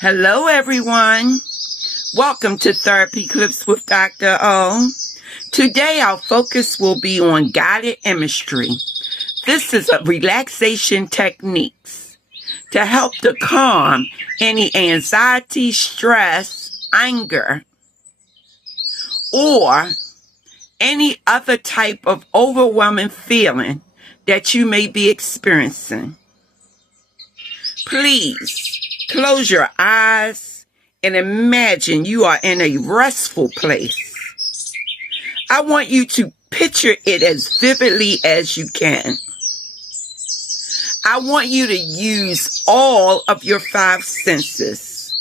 Hello, everyone. Welcome to Therapy Clips with Dr. O. Today, our focus will be on guided imagery. This is a relaxation techniques to help to calm any anxiety, stress, anger, or any other type of overwhelming feeling that you may be experiencing. Please close your eyes and imagine you are in a restful place. I want you to picture it as vividly as you can. I want you to use all of your 5 senses.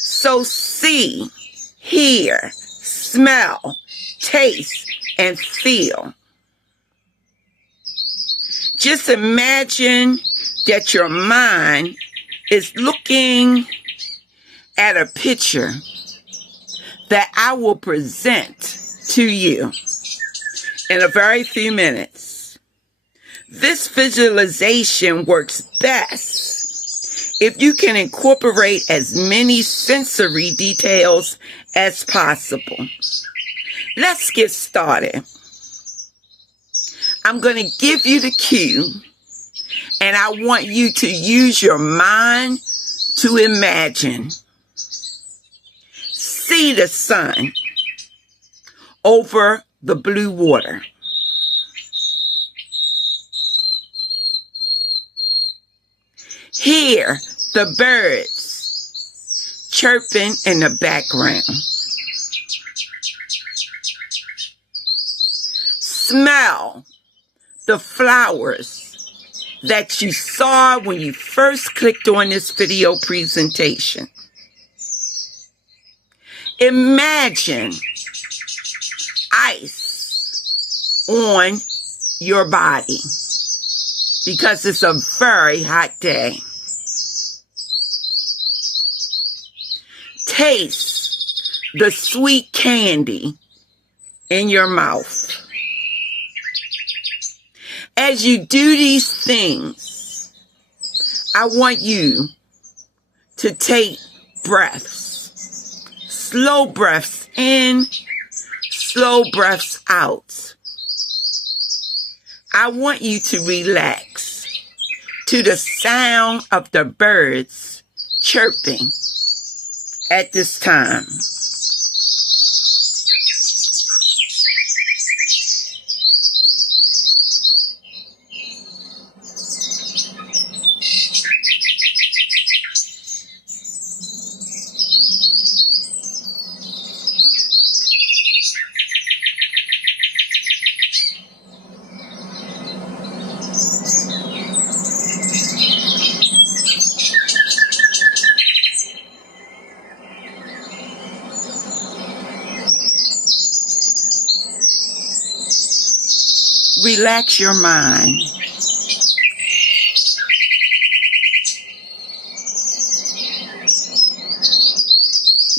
So see, hear, smell, taste, and feel. Just imagine that your mind is looking at a picture that I will present to you in a very few minutes. This visualization works best if you can incorporate as many sensory details as possible. Let's get started. I'm going to give you the cue, and I want you to use your mind to imagine. See the sun over the blue water. Hear the birds chirping in the background. Smell the flowers that you saw when you first clicked on this video presentation. Imagine ice on your body because it's a very hot day. Taste the sweet candy in your mouth. As you do these things, I want you to take breaths, slow breaths in, slow breaths out. I want you to relax to the sound of the birds chirping at this time. Relax your mind.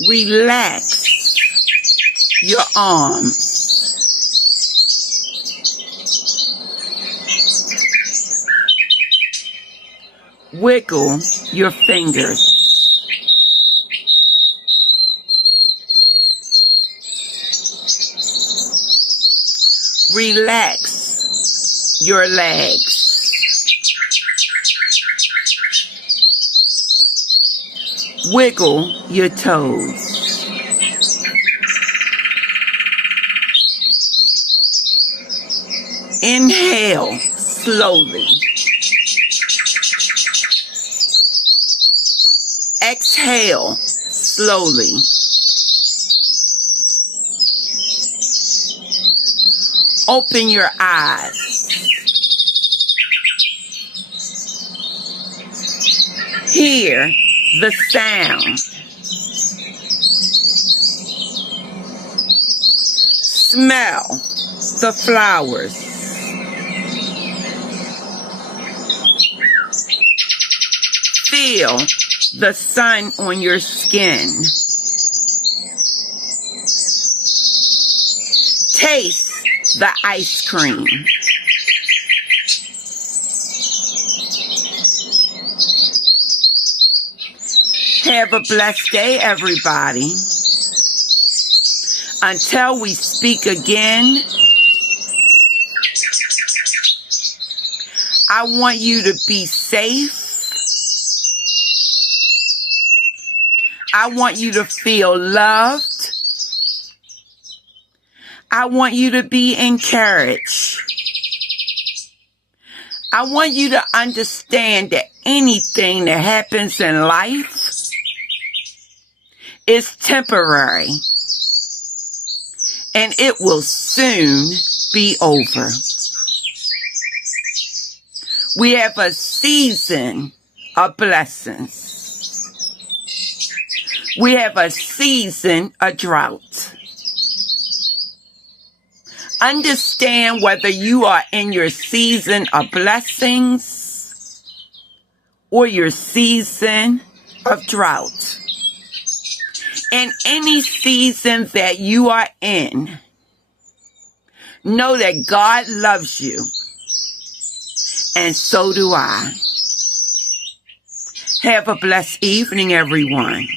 Relax your arms. Wiggle your fingers. Relax your legs. Wiggle your toes. Inhale slowly. Exhale slowly. Open your eyes. Hear the sound. Smell the flowers. Feel the sun on your skin. Taste the ice cream. Have a blessed day, everybody. Until we speak again, I want you to be safe. I want you to feel loved. I want you to be encouraged. I want you to understand that anything that happens in life is temporary, and it will soon be over. We have a season of blessings. We have a season of drought. Understand whether you are in your season of blessings or your season of drought. In any season that you are in, know that God loves you, and so do I. Have a blessed evening, everyone.